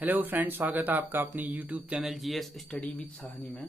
Hello friends, स्वागत है आपका अपने YouTube channel GS study with Sahni में।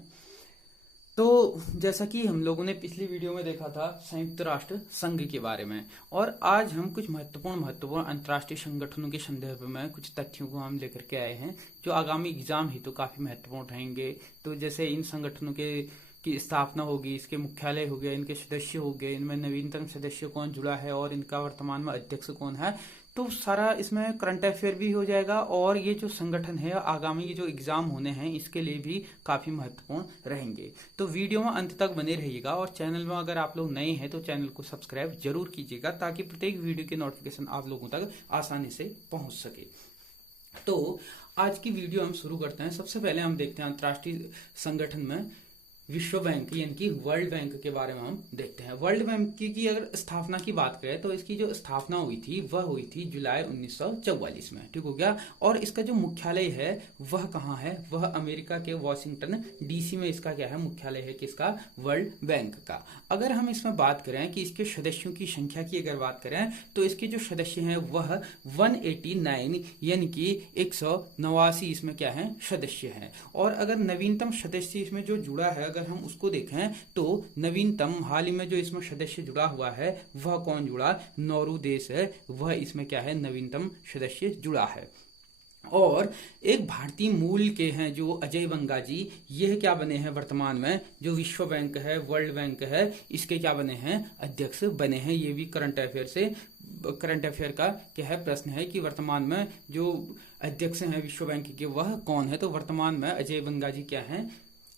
तो जैसा कि हम लोगों ने पिछली वीडियो में देखा था संयुक्त राष्ट्र संघ के बारे में, और आज हम कुछ महत्वपूर्ण अंतर्राष्ट्रीय संगठनों के संदर्भ में कुछ तथ्यों को हम लेकर के आए हैं जो आगामी एग्जाम हेतु काफी महत्वपूर्ण रहेंगे। तो जैसे इन संगठनों के की स्थापना होगी, इसके मुख्यालय हो गए, इनके सदस्य हो गए, इनमें नवीनतम सदस्य कौन जुड़ा है और इनका वर्तमान में अध्यक्ष कौन है, तो सारा इसमें करंट अफेयर भी हो जाएगा। और ये जो संगठन है आगामी जो एग्जाम होने हैं इसके लिए भी काफी महत्वपूर्ण रहेंगे। तो वीडियो में अंत तक बने रहिएगा, और चैनल में अगर आप लोग नए हैं तो चैनल को सब्सक्राइब जरूर कीजिएगा ताकि प्रत्येक वीडियो के नोटिफिकेशन आप लोगों तक आसानी से पहुंच सके। तो आज की वीडियो हम शुरू करते हैं। सबसे पहले हम देखते हैं अंतर्राष्ट्रीय संगठन में विश्व बैंक यानी कि वर्ल्ड बैंक के बारे में हम देखते हैं। वर्ल्ड बैंक की अगर स्थापना की बात करें तो इसकी जो स्थापना हुई थी वह हुई थी जुलाई 1944 में, ठीक हो गया। और इसका जो मुख्यालय है वह कहाँ है, वह अमेरिका के वॉशिंगटन डीसी में इसका क्या है, मुख्यालय है किसका, वर्ल्ड बैंक का। अगर हम इसमें बात करें कि इसके सदस्यों की संख्या की अगर बात करें तो इसके जो सदस्य हैं वह 189 यानी कि 189 इसमें क्या है, सदस्य हैं। और अगर नवीनतम सदस्य इसमें जो जुड़ा है अगर हम उसको देखें तो नवीनतम हाल ही में जो इसमें सदस्य जुड़ा हुआ है वह कौन जुड़ा, नॉर्वे देश है, वह इसमें क्या है, नवीनतम सदस्य जुड़ा है। और एक भारतीय मूल के हैं जो अजय बंगा जी, यह क्या बने हैं वर्तमान में, जो विश्व बैंक है, वर्ल्ड बैंक है, इसके क्या बने हैं, अध्यक्ष बने हैं। ये भी करंट अफेयर का क्या है, प्रश्न है कि वर्तमान में जो अध्यक्ष हैं विश्व बैंक के वह कौन है। तो वर्तमान में अजय बंगा जी क्या हैं,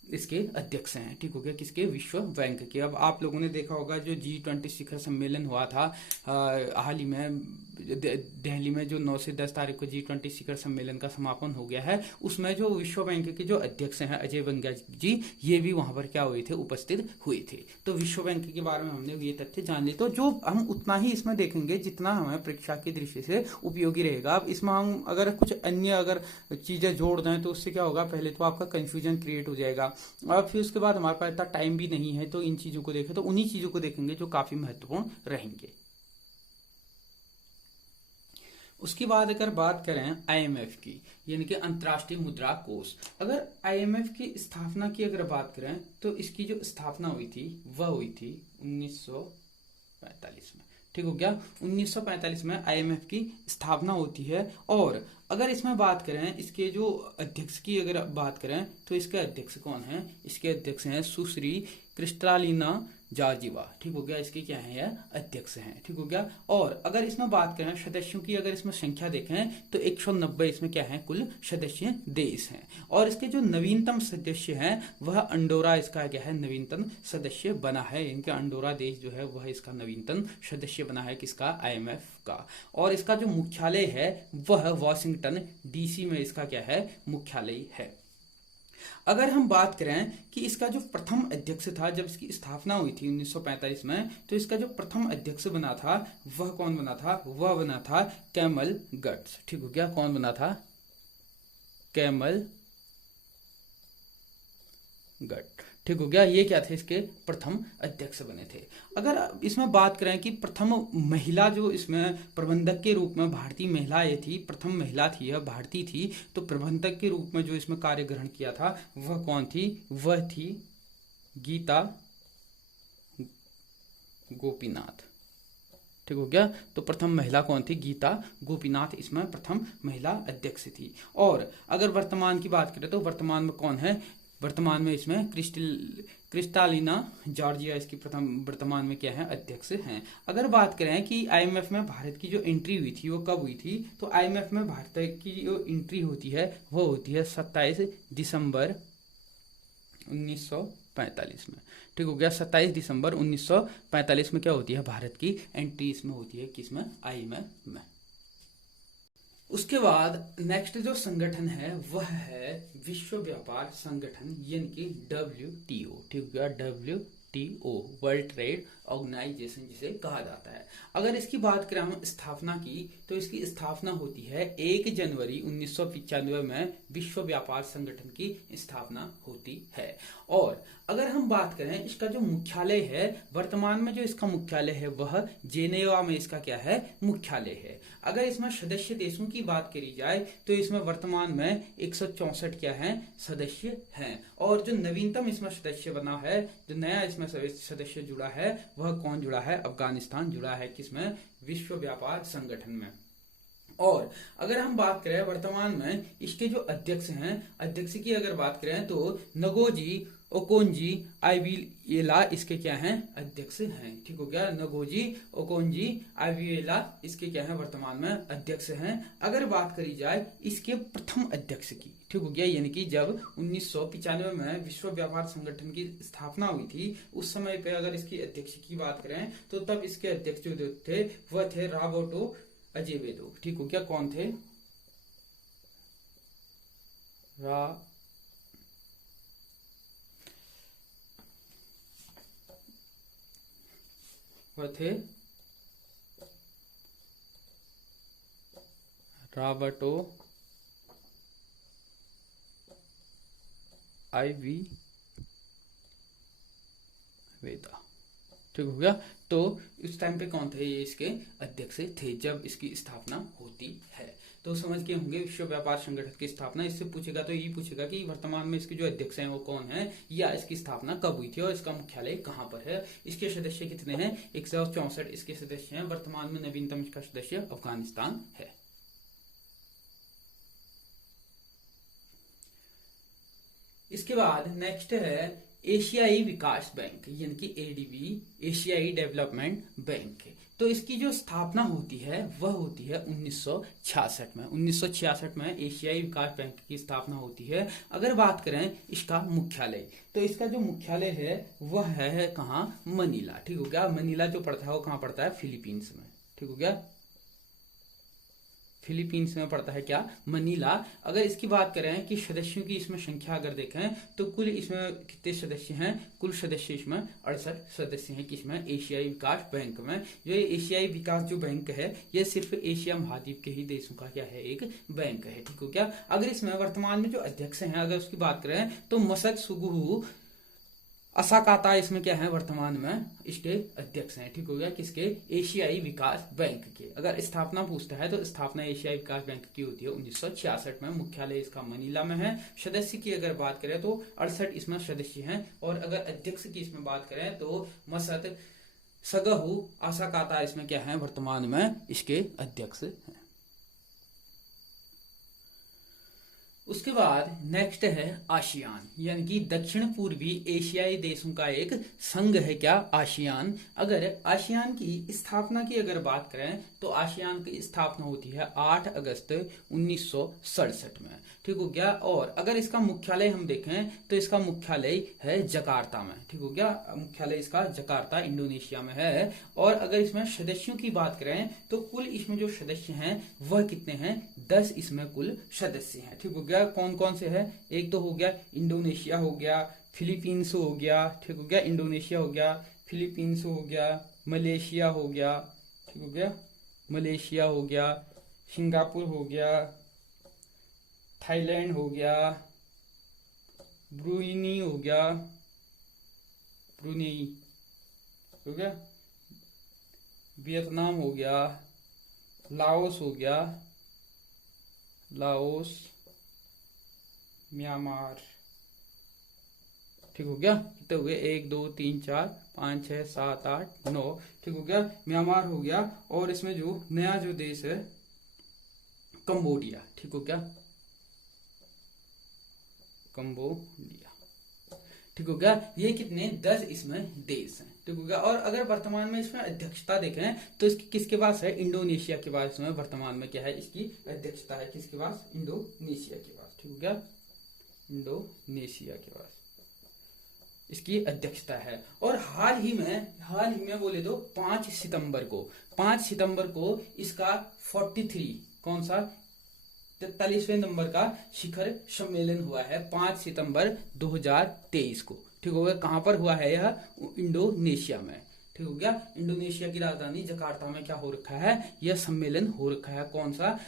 इसके अध्यक्ष हैं, ठीक हो गया, किसके, विश्व बैंक के। अब आप लोगों ने देखा होगा जो G20 शिखर सम्मेलन हुआ था हाल ही में दिल्ली में, जो 9 से 10 तारीख को G20 शिखर सम्मेलन का समापन हो गया है, उसमें जो विश्व बैंक के जो अध्यक्ष हैं अजय बंगा जी, ये भी वहां पर क्या हुए थे, उपस्थित हुए थे। तो विश्व बैंक के बारे में हमने ये तथ्य जान ली। तो जो हम उतना ही इसमें देखेंगे जितना हमें परीक्षा की दृष्टि से उपयोगी रहेगा। अब इसमें हम अगर कुछ अन्य अगर चीजें जोड़ दें तो उससे क्या होगा, पहले तो आपका कंफ्यूजन क्रिएट हो जाएगा, और फिर उसके बाद हमारे पास इतना टाइम भी नहीं है। तो इन चीजों को देखें तो उन्हीं चीजों को देखेंगे जो काफी महत्वपूर्ण रहेंगे। उसके बाद अगर बात करें आईएमएफ की यानी कि अंतर्राष्ट्रीय मुद्रा कोष, अगर आईएमएफ की स्थापना की अगर बात करें तो इसकी जो स्थापना हुई थी वह हुई थी 1945 में, ठीक हो गया। 1945 में आईएमएफ की स्थापना होती है। और अगर इसमें बात करें इसके जो अध्यक्ष की अगर बात करें तो इसके अध्यक्ष कौन है, इसके अध्यक्ष हैं सुश्री क्रिस्टालिना जॉर्जिवा, ठीक हो गया, इसके क्या है, यह अध्यक्ष हैं, ठीक हो गया। और अगर इसमें बात करें सदस्यों की, अगर इसमें संख्या देखें तो 190 इसमें क्या है, कुल सदस्य देश हैं। और इसके जो नवीनतम सदस्य हैं वह अंडोरा इसका क्या है, नवीनतम सदस्य बना है। इनके अंडोरा देश जो है वह इसका नवीनतम सदस्य बना है, किसका, आईएमएफ का। और इसका जो मुख्यालय है वह वॉशिंगटन डीसी में इसका क्या है, मुख्यालय है। अगर हम बात करें कि इसका जो प्रथम अध्यक्ष था जब इसकी स्थापना हुई थी 1945 में, तो इसका जो प्रथम अध्यक्ष बना था वह कौन बना था, वह बना था कैमल गट्स, ठीक हो गया, कौन बना था, कैमल गट, ठीक हो गया। ये क्या थे, इसके प्रथम अध्यक्ष बने थे। अगर इसमें बात करें कि प्रथम महिला जो इसमें प्रबंधक के रूप में भारतीय महिला ये थी, प्रथम महिला थी, यह भारतीय थी, तो प्रबंधक के रूप में जो इसमें कार्य ग्रहण किया था वह कौन थी, वह थी गीता गोपीनाथ, ठीक हो गया। तो प्रथम महिला कौन थी, गीता गोपीनाथ इसमें प्रथम महिला अध्यक्ष थी। और अगर वर्तमान की बात करें तो वर्तमान में कौन है, वर्तमान में इसमें क्रिस्टालिना जॉर्जिया इसकी प्रथम वर्तमान में क्या है, अध्यक्ष हैं। अगर बात करें कि आईएमएफ में भारत की जो एंट्री हुई थी वो कब हुई थी, तो आईएमएफ में भारत की जो एंट्री होती है वो होती है 27 दिसंबर 1945 में, ठीक हो गया। 27 दिसंबर 1945 में क्या होती है, भारत की एंट्री इसमें होती है, किसमें, आईएमएफ में। उसके बाद नेक्स्ट जो संगठन है वह है विश्व व्यापार संगठन यानी कि WTO, ठीक हो गया, WTO, वर्ल्ड ट्रेड ऑर्गेनाइजेशन जिसे कहा जाता है। अगर इसकी बात करें हम स्थापना की, तो इसकी स्थापना होती है 1 जनवरी 1995 में विश्व व्यापार संगठन की स्थापना होती है। और अगर हम बात करें इसका जो मुख्यालय है, वर्तमान में जो इसका मुख्यालय है वह जेनेवा में इसका क्या है, मुख्यालय है। अगर इसमें सदस्य देशों की बात करी जाए तो इसमें वर्तमान में 164 क्या है, सदस्य हैं। और जो नवीनतम इसमें सदस्य बना है, जो नया इसमें सदस्य जुड़ा है, वह कौन जुड़ा है, अफगानिस्तान जुड़ा है किसमें, विश्व व्यापार संगठन में। और अगर हम बात करें वर्तमान में इसके जो अध्यक्ष हैं, अध्यक्ष की अगर बात करें तो नगोजी ओकोंजी आइविएला इसके क्या हैं, अध्यक्ष हैं। ठीक हो गया, नगोजी ओकोंजी आइविएला इसके क्या हैं, वर्तमान में अध्यक्ष हैं। अगर बात करी जाए इसके प्रथम अध्यक्ष की, ठीक हो गया, यानी कि जब 1995 में विश्व व्यापार संगठन की स्थापना हुई थी, उस समय पे अगर इसकी अध्यक्ष की बात करें तो तब इसके अध्यक्ष जो थे वह थे रॉबर्टो अजेवेदो। ठीक हो गया, कौन थे, वह थे रॉबर्टो आइविएला। ठीक हो गया, तो इस टाइम पे कौन थे, ये इसके अध्यक्ष थे जब इसकी स्थापना होती है। तो समझ के होंगे विश्व व्यापार संगठन की स्थापना। इससे पूछेगा तो ये पूछेगा कि वर्तमान में इसके जो अध्यक्ष हैं वो कौन है, या इसकी स्थापना कब हुई थी और इसका मुख्यालय कहाँ पर है। इसके सदस्य कितने हैं, 164 इसके सदस्य हैं। वर्तमान में नवीनतम इसका सदस्य अफगानिस्तान है। इसके बाद नेक्स्ट है एशियाई विकास बैंक, यानी कि एडीबी, एशियाई डेवलपमेंट बैंक। तो इसकी जो स्थापना होती है वह होती है 1966 में। 1966 में एशियाई विकास बैंक की स्थापना होती है। अगर बात करें इसका मुख्यालय, तो इसका जो मुख्यालय है वह है कहाँ, मनीला। ठीक हो गया, मनीला जो पड़ता है वो कहाँ पड़ता है, फिलीपींस में। ठीक हो गया, फिलीपींस में पड़ता है क्या, मनीला। अगर इसकी बात करें कि सदस्यों की इसमें संख्या अगर देखें तो कुल इसमें कितने सदस्य हैं, कुल सदस्य इसमें 68 सदस्य हैं किसमें, एशियाई विकास बैंक में। जो एशियाई विकास जो बैंक है ये सिर्फ एशिया महाद्वीप के ही देशों का क्या है, एक बैंक है। ठीक हो गया, अगर इसमें वर्तमान में जो अध्यक्ष हैं अगर उसकी बात करें तो मसद सुगुहु असाकाता इसमें क्या है, वर्तमान में इसके अध्यक्ष हैं। ठीक हो गया, किसके, एशियाई विकास बैंक के। अगर स्थापना पूछता है तो स्थापना एशियाई विकास बैंक की होती है 1966 में। मुख्यालय इसका मनीला में है। सदस्य की अगर बात करें तो 68 इसमें सदस्य हैं। और अगर अध्यक्ष की इसमें बात करें तो मसद सगहु असाकाता इसमें क्या है, वर्तमान में इसके अध्यक्ष हैं। उसके बाद नेक्स्ट है आसियान, यानी कि दक्षिण पूर्वी एशियाई देशों का एक संघ है क्या, आसियान। अगर आसियान की स्थापना की अगर बात करें तो आसियान की स्थापना होती है 8 अगस्त 1967 में। ठीक हो गया, और अगर इसका मुख्यालय हम देखें तो इसका मुख्यालय है जकार्ता में। ठीक हो गया, मुख्यालय इसका जकार्ता इंडोनेशिया में है। और अगर इसमें सदस्यों की बात करें तो कुल इसमें जो सदस्य हैं वह कितने हैं, 10 इसमें कुल सदस्य हैं। ठीक हो गया, कौन कौन से है, एक तो हो गया इंडोनेशिया हो गया, फिलीपींस हो गया। ठीक हो गया, इंडोनेशिया हो गया, फिलीपींस हो गया, मलेशिया हो गया। ठीक हो गया, मलेशिया हो गया, सिंगापुर हो गया, थाईलैंड हो गया, ब्रुनेई हो गया, ब्रुनेई हो गया, वियतनाम हो गया, लाओस हो गया, लाओस, म्यांमार। ठीक हो गया, कितने हो गए, 1 2 3 4 5 6 7 8 9। ठीक हो गया, म्यांमार हो गया। और इसमें जो नया जो देश है कंबोडिया। ठीक हो गया, कंबोडिया। ठीक हो गया, ये कितने, 10 इसमें देश हैं। ठीक हो गया, और अगर वर्तमान में इसमें अध्यक्षता देखें तो इसकी किसके पास है, इंडोनेशिया के पास इसमें वर्तमान में क्या है, इसकी अध्यक्षता है किसके पास, इंडोनेशिया के पास। ठीक हो गया, इंडोनेशिया के पास इसकी अध्यक्षता है। और हाल ही में बोले तो 5 सितंबर को इसका 43 कौन सा 43वें नंबर का शिखर सम्मेलन हुआ है 5 सितंबर 2023 को। ठीक हो गया। कहां पर हुआ है यह? इंडोनेशिया में। ठीक हो गया। इंडोनेशिया की राजधानी जकार्ता में क्या हो रखा है? यह सम्मेलन हो रखा है। कौन सा?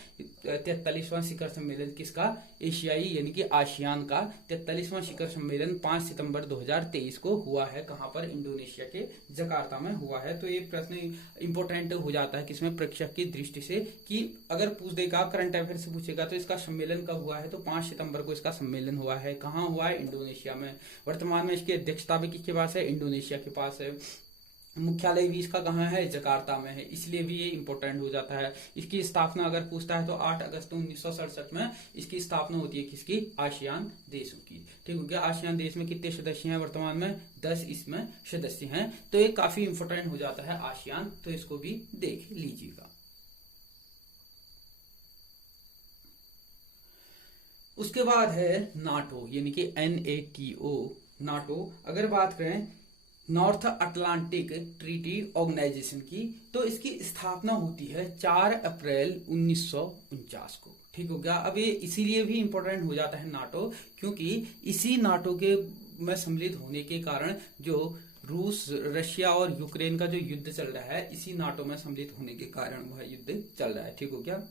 43वां शिखर सम्मेलन किसका? एशियाई यानी कि आसियान का 43वां शिखर सम्मेलन 5 सितंबर 2023 को हुआ है। कहां पर? इंडोनेशिया के जकार्ता में हुआ है। तो ये प्रश्न इंपोर्टेंट हो जाता है किसमें? परीक्षा की दृष्टि से, कि अगर पूछ देगा, करंट अफेयर से पूछेगा तो इसका सम्मेलन कब हुआ है, तो 5 सितंबर को इसका सम्मेलन हुआ है। कहां हुआ है? इंडोनेशिया में। वर्तमान में इसकी अध्यक्षता भी किसके पास है? इंडोनेशिया के पास है। मुख्यालय भी इसका कहाँ है? जकार्ता में है। इसलिए भी ये इंपॉर्टेंट हो जाता है। इसकी स्थापना अगर पूछता है तो 8 अगस्त 1967 में इसकी स्थापना होती है। किसकी? आसियान देशों की। ठीक हो गया। आसियान देश में कितने सदस्य हैं वर्तमान में? 10 इसमें सदस्य हैं। तो ये काफी इंपॉर्टेंट हो जाता है आसियान, तो इसको भी देख लीजिएगा। उसके बाद है नाटो, यानी कि NATO, नाटो। अगर बात करें नॉर्थ अटलांटिक ट्रीटी ऑर्गेनाइजेशन की, तो इसकी स्थापना होती है 4 अप्रैल 1949 को। ठीक हो गया। अब ये इसीलिए भी इंपॉर्टेंट हो जाता है नाटो, क्योंकि इसी नाटो के में सम्मिलित होने के कारण जो रूस, रशिया और यूक्रेन का जो युद्ध चल रहा है, इसी नाटो में सम्मिलित होने के कारण वह युद्ध चल रहा है। ठीक हो गया।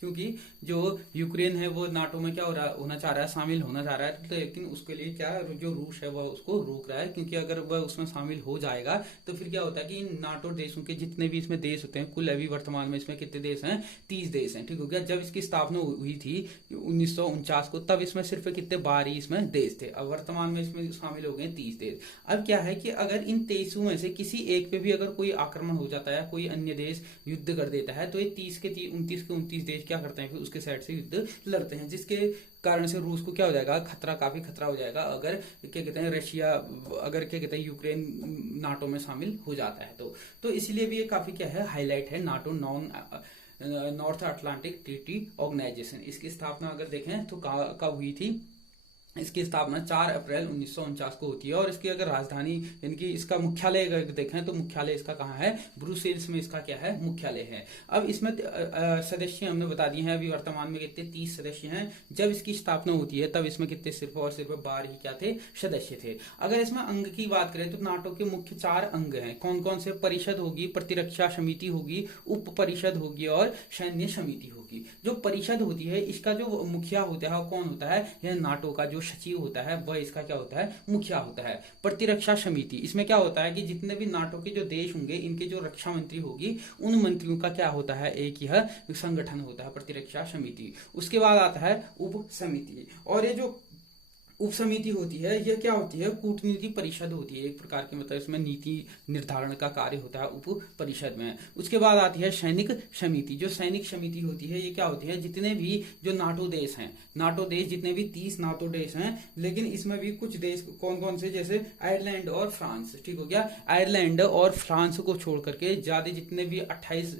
क्योंकि जो यूक्रेन है वो नाटो में क्या होना चाह रहा है? शामिल होना चाह रहा है। तो लेकिन उसके लिए क्या, जो रूस है वह उसको रोक रहा है, क्योंकि अगर वह उसमें शामिल हो जाएगा तो फिर क्या होता है कि नाटो देशों के जितने भी इसमें देश होते हैं, कुल अभी वर्तमान में इसमें कितने देश हैं? 30 देश हैं। ठीक हो गया। जब इसकी स्थापना हुई थी 1949 को, तब इसमें सिर्फ कितने 12 इसमें देश थे। अब वर्तमान में इसमें शामिल हो गए 30 देश। अब क्या है कि अगर इन 23 में से किसी एक पे भी अगर कोई आक्रमण हो जाता है, कोई अन्य देश युद्ध कर देता है, तो ये 30 के 29 देश क्या करते हैं? फिर उसके साइड से युद्ध लड़ते हैं, जिसके कारण से रूस को क्या हो जाएगा? खतरा, काफी खतरा हो जाएगा, अगर क्या कहते हैं रशिया, अगर क्या कहते हैं यूक्रेन नाटो में शामिल हो जाता है तो इसलिए भी ये काफी क्या है, हाईलाइट है NATO, North Atlantic Treaty Organization. इसकी स्थापना अगर देखें तो कब हुई थी? इसकी स्थापना 4 अप्रैल 1949 को होती है। और इसकी अगर राजधानी यानी कि इसका मुख्यालय अगर देखें तो मुख्यालय इसका कहाँ है? ब्रुसेल्स में इसका क्या है? मुख्यालय है। अब इसमें सदस्य हमने बता दिए हैं। अभी वर्तमान में कितने? 30 सदस्य हैं। जब इसकी स्थापना होती है तब इसमें कितने? सिर्फ और सिर्फ 12 ही क्या थे? सदस्य थे। अगर इसमें अंग की बात करें तो नाटो के मुख्य 4 अंग हैं। कौन कौन से? परिषद होगी, प्रतिरक्षा समिति होगी, उप परिषद होगी और सैन्य समिति होगी। जो परिषद होती है इसका जो मुखिया होता है कौन होता है? यह नाटो का जो सचिव होता है वह इसका क्या होता है? मुखिया होता है। प्रतिरक्षा समिति, इसमें क्या होता है कि जितने भी नाटो के जो देश होंगे, इनके जो रक्षा मंत्री होगी, उन मंत्रियों का क्या होता है? एक यह संगठन होता है, प्रतिरक्षा समिति। उसके बाद आता है उप समिति, और ये जो उप समिति होती है यह क्या होती है? कूटनीति परिषद होती है एक प्रकार की, मतलब इसमें नीति निर्धारण का कार्य होता है उप परिषद में। उसके बाद आती है सैनिक समिति। जो सैनिक समिति होती है ये क्या होती है? जितने भी जो नाटो देश हैं, नाटो देश जितने भी 30 नाटो देश हैं, लेकिन इसमें भी कुछ देश कौन कौन से? जैसे आयरलैंड और फ्रांस। ठीक हो गया। आयरलैंड और फ्रांस को छोड़ करके ज्यादा जितने भी 28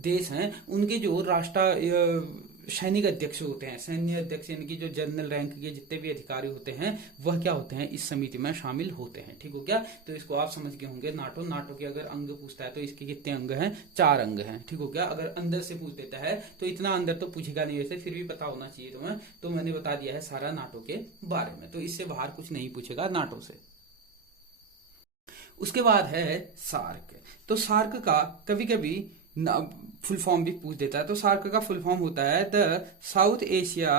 देश हैं, उनके जो राष्ट्र सैनिक अध्यक्ष होते हैं, सैन्य अध्यक्ष यानी कि जो जनरल रैंक के जितने भी अधिकारी होते हैं वह क्या होते हैं? इस समिति में शामिल होते हैं। ठीक हो गया। तो इसको आप समझ गए होंगे। नाटो के अगर अंग पूछता है तो इसके कितने अंग हैं? 4 अंग हैं। ठीक हो गया। अगर अंदर से पूछ देता है तो इतना अंदर तो पूछेगा नहीं, वैसे फिर भी पता होना चाहिए तुम्हें, तो मैंने बता दिया है सारा नाटो के बारे में, तो इससे बाहर कुछ नहीं पूछेगा नाटो से। उसके बाद है सार्क। तो सार्क का कभी कभी फुल फॉर्म भी पूछ देता है। तो सार्क का फुल फॉर्म होता है the south Asia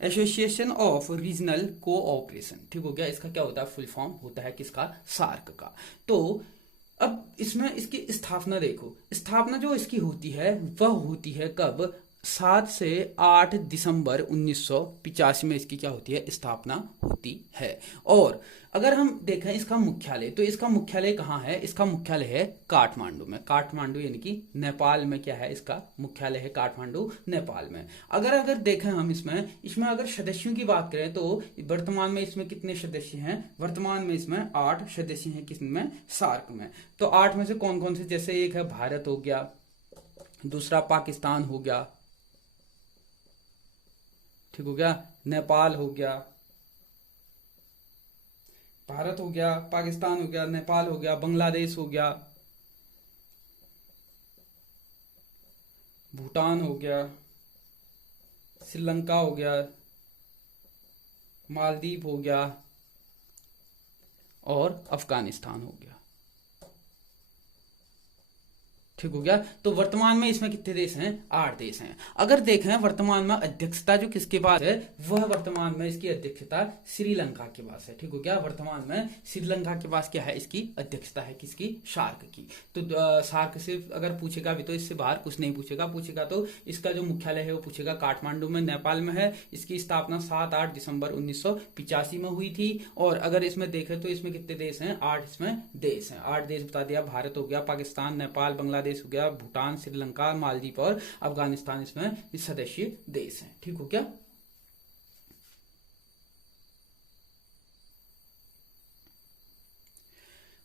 association of regional cooperation. ठीक हो गया। इसका क्या होता है? फुल फॉर्म होता है किसका? सार्क का। तो अब इसमें इसकी स्थापना देखो। स्थापना जो इसकी होती है वह होती है कब? 7 से 8 दिसंबर 1985 में इसकी क्या होती है? स्थापना होती है। और अगर हम देखें इसका मुख्यालय, तो इसका मुख्यालय कहाँ है? इसका मुख्यालय है काठमांडू में। काठमांडू यानी कि नेपाल में क्या है? इसका मुख्यालय है काठमांडू, नेपाल में। अगर देखें हम इसमें अगर सदस्यों की बात करें तो वर्तमान में इसमें कितने सदस्य हैं? वर्तमान में इसमें 8 सदस्य हैं। किसमें? सार्क में। तो 8 में से कौन कौन से? जैसे एक है भारत हो गया, दूसरा पाकिस्तान हो गया, ठीक हो गया, नेपाल हो गया, भारत हो गया, पाकिस्तान हो गया, नेपाल हो गया, बांग्लादेश हो गया, भूटान हो गया, श्रीलंका हो गया, मालदीव हो गया और अफगानिस्तान हो गया। ठीक हो गया। तो वर्तमान में इसमें कितने देश हैं? 8 देश हैं। अगर देखें वर्तमान में अध्यक्षता जो किसके पास है, वह वर्तमान में इसकी अध्यक्षता श्रीलंका के पास है। ठीक हो गया। वर्तमान में श्रीलंका के पास क्या है? इसकी अध्यक्षता है किसकी? सार्क की। तो सार्क से अगर पूछेगा भी तो इससे बाहर कुछ नहीं पूछेगा। पूछेगा तो इसका जो मुख्यालय है वो पूछेगा काठमांडू में, नेपाल में है। इसकी स्थापना 7-8 दिसंबर 1985 में हुई थी। और अगर इसमें देखें तो इसमें कितने देश हैं? 8 इसमें देश हैं। 8 देश बता दिया। भारत हो गया, पाकिस्तान, नेपाल, बांग्लादेश हो गया, भूटान, श्रीलंका, मालदीव और अफगानिस्तान इसमें सदस्य देश हैं। ठीक हो गया।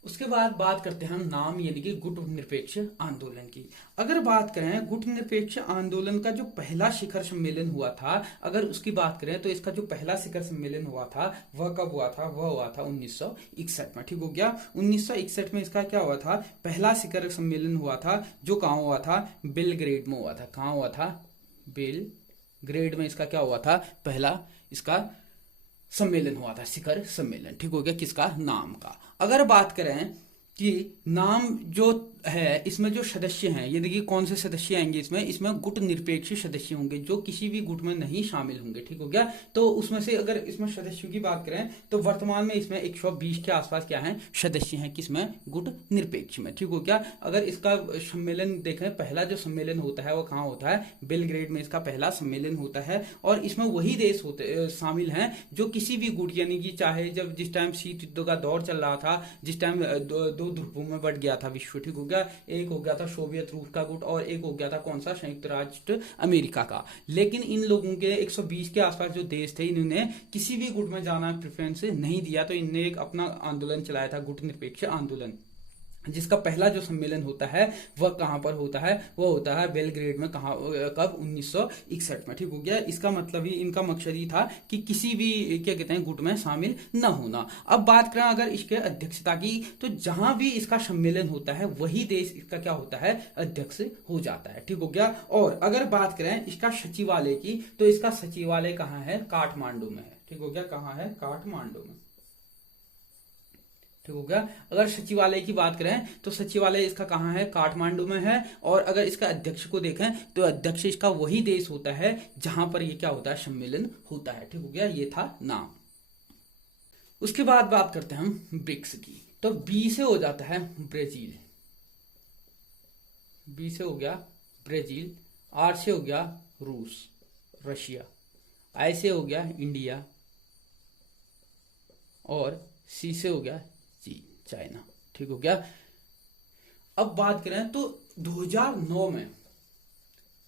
उसके बाद बात करते हैं हम नाम यानी कि गुट निरपेक्ष आंदोलन की। अगर बात करें गुट निरपेक्ष आंदोलन का जो पहला शिखर सम्मेलन हुआ था, अगर उसकी बात करें तो इसका जो पहला शिखर सम्मेलन हुआ था वह कब हुआ था? वह हुआ था 1961 में। ठीक हो गया। 1961 में इसका क्या हुआ था? पहला शिखर सम्मेलन हुआ था, जो कहाँ हुआ था? बेलग्रेड में हुआ था। कहाँ हुआ था? बेलग्रेड में इसका क्या हुआ था? पहला इसका सम्मेलन हुआ था, शिखर सम्मेलन। ठीक हो गया। किसका? नाम का। अगर बात करें कि नाम जो है इसमें जो सदस्य हैं, ये देखिए कौन से सदस्य आएंगे इसमें? इसमें गुट निरपेक्ष सदस्य होंगे जो किसी भी गुट में नहीं शामिल होंगे। ठीक हो गया। तो उसमें से अगर इसमें सदस्यों की बात करें तो वर्तमान में इसमें 120 के आसपास क्या है? सदस्य हैं। किसमें? गुट निरपेक्ष में। ठीक हो गया। अगर इसका सम्मेलन देखें, पहला जो सम्मेलन होता है वो कहाँ होता है? बेलग्रेड में इसका पहला सम्मेलन होता है। और इसमें वही देश होते शामिल हैं जो किसी भी गुट यानी कि चाहे जब जिस टाइम शीत युद्ध का दौर चल रहा था, जिस टाइम दो ध्रुवों में बढ़ गया था विश्व। ठीक हो गया। एक हो गया था सोवियत रूस का गुट और एक हो गया था कौन सा? संयुक्त राष्ट्र अमेरिका का। लेकिन इन लोगों के 120 के आसपास जो देश थे, इन्होंने किसी भी गुट में जाना प्रेफरेंस नहीं दिया। तो इनने एक अपना आंदोलन चलाया था, गुट निरपेक्ष आंदोलन, जिसका पहला जो सम्मेलन होता है वह कहां पर होता है? वह होता है बेलग्रेड में। कहां? कब? 1961 में। ठीक हो गया। इसका मतलब ही, इनका मकसद ही था कि किसी भी क्या कहते हैं गुट में शामिल न होना। अब बात करें अगर इसके अध्यक्षता की, तो जहां भी इसका सम्मेलन होता है वही देश इसका क्या होता है? अध्यक्ष हो जाता है। ठीक हो गया। और अगर बात करें इसका सचिवालय की, तो इसका सचिवालय कहाँ है? काठमांडू में है। ठीक हो गया। कहाँ है? काठमांडू में। ठीक हो गया। अगर सचिवालय की बात करें तो सचिवालय इसका कहाँ है? काठमांडू में है। और अगर इसका अध्यक्ष को देखें तो अध्यक्ष इसका वही देश होता है जहां पर ये क्या होता है? सम्मेलन होता है। ठीक हो गया। ये था नाम। उसके बाद बात करते हैं हम ब्रिक्स की। तो बी से हो जाता है ब्राजील, बी से हो गया ब्राजील, आर से हो गया रूस, रशिया, आई से हो गया इंडिया और सी से हो गया चाइना। ठीक हो गया। अब बात करें तो 2009 में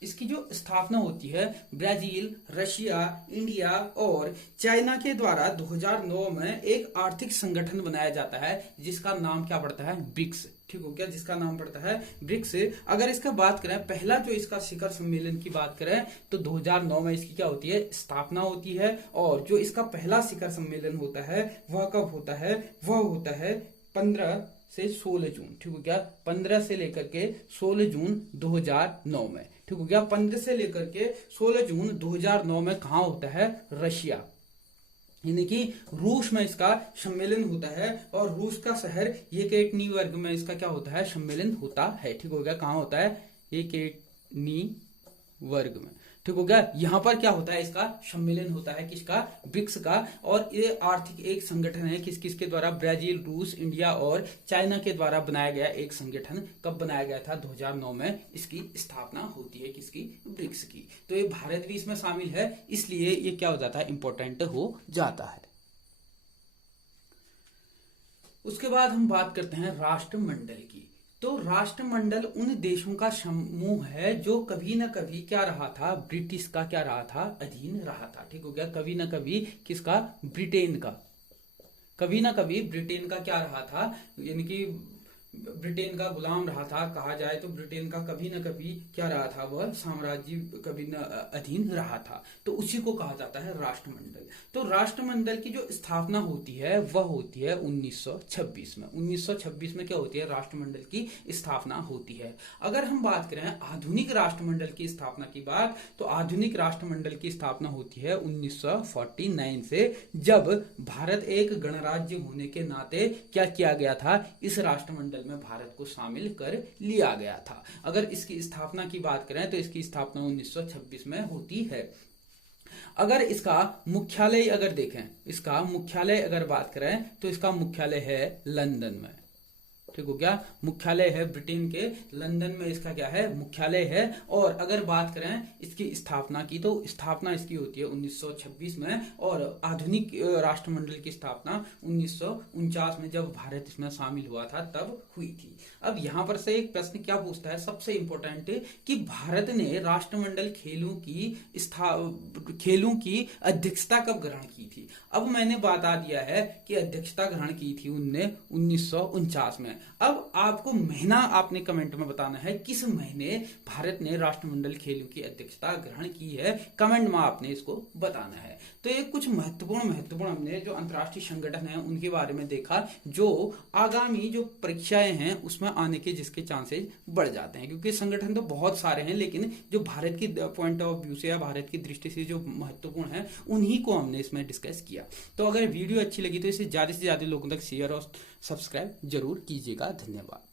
इसकी जो स्थापना होती है ब्राजील, रशिया, इंडिया और चाइना के द्वारा 2009 में एक आर्थिक संगठन बनाया जाता है जिसका नाम क्या पड़ता है? ब्रिक्स। ठीक हो गया। जिसका नाम पड़ता है ब्रिक्स। अगर इसका बात करें, पहला जो इसका शिखर सम्मेलन की बात करें तो 2009 में इसकी क्या होती है? स्थापना होती है। और जो इसका पहला शिखर सम्मेलन होता है वह कब होता है? वह होता है 15 से 16 जून। ठीक हो गया। 15 से लेकर के 16 जून 2009 में। ठीक हो गया। 15 से लेकर के 16 जून 2009 में कहाँ होता है? रशिया यानी कि रूस में इसका सम्मेलन होता है। और रूस का शहर येकेटरिनबर्ग में इसका क्या होता है? सम्मेलन होता है। ठीक हो गया। कहाँ होता है? येकेटरिनबर्ग में। ठीक हो गया। यहां पर क्या होता है? इसका सम्मेलन होता है किसका? ब्रिक्स का। और ये आर्थिक एक संगठन है किस किसके द्वारा? ब्राजील, रूस, इंडिया और चाइना के द्वारा बनाया गया एक संगठन। कब बनाया गया था? 2009 में इसकी स्थापना होती है किसकी? ब्रिक्स की। तो ये भारत भी इसमें शामिल है, इसलिए ये क्या हो जाता है? इंपॉर्टेंट हो जाता है। उसके बाद हम बात करते हैं राष्ट्रमंडल की। तो राष्ट्रमंडल उन देशों का समूह है जो कभी ना कभी क्या रहा था? ब्रिटिश का क्या रहा था? अधीन रहा था। ठीक हो गया। कभी ना कभी किसका? ब्रिटेन का। कभी ना कभी ब्रिटेन का क्या रहा था? यानी कि ब्रिटेन का गुलाम रहा था, कहा जाए तो ब्रिटेन का कभी न कभी क्या रहा था, वह साम्राज्य कभी न अधीन रहा था। तो उसी को कहा जाता है राष्ट्रमंडल। तो राष्ट्रमंडल की जो स्थापना होती है वह होती है 1926 में। 1926 में क्या होती है, राष्ट्रमंडल की स्थापना होती है। अगर हम बात करें आधुनिक राष्ट्रमंडल की स्थापना की बात, तो आधुनिक राष्ट्रमंडल की स्थापना होती है 1949 से, जब भारत एक गणराज्य होने के नाते क्या किया गया था, इस राष्ट्रमंडल में भारत को शामिल कर लिया गया था। अगर इसकी स्थापना की बात करें तो इसकी स्थापना 1926 में होती है। अगर इसका मुख्यालय अगर देखें, इसका मुख्यालय अगर बात करें तो इसका मुख्यालय है लंदन में। ठीक हो गया, मुख्यालय है ब्रिटेन के लंदन में, इसका क्या है, मुख्यालय है। और अगर बात करें इसकी स्थापना की, तो स्थापना इसकी होती है 1926 में, और आधुनिक राष्ट्रमंडल की स्थापना 1949 में, जब भारत इसमें शामिल हुआ था तब हुई थी। अब यहां पर से एक प्रश्न क्या पूछता है, सबसे इंपॉर्टेंट, कि भारत ने राष्ट्रमंडल खेलों की अध्यक्षता कब ग्रहण की थी। अब मैंने बता दिया है कि अध्यक्षता ग्रहण की थी उनने 1949 में। अब आपको महीना आपने कमेंट में बताना है, किस महीने भारत ने राष्ट्रमंडल खेलों की अध्यक्षता ग्रहण की है, कमेंट में आपने इसको बताना है। तो ये कुछ महत्वपूर्ण हमने जो अंतर्राष्ट्रीय संगठन है उनके बारे में देखा, जो आगामी जो परीक्षाएं हैं उसमें आने के जिसके चांसेस बढ़ जाते हैं, क्योंकि संगठन तो बहुत सारे हैं, लेकिन जो भारत की पॉइंट ऑफ व्यू से या भारत की दृष्टि से जो महत्वपूर्ण है उन्हीं को हमने इसमें डिस्कस किया। तो अगर वीडियो अच्छी लगी तो इसे ज्यादा से ज्यादा लोगों तक शेयर और सब्सक्राइब जरूर कीजिएगा। धन्यवाद।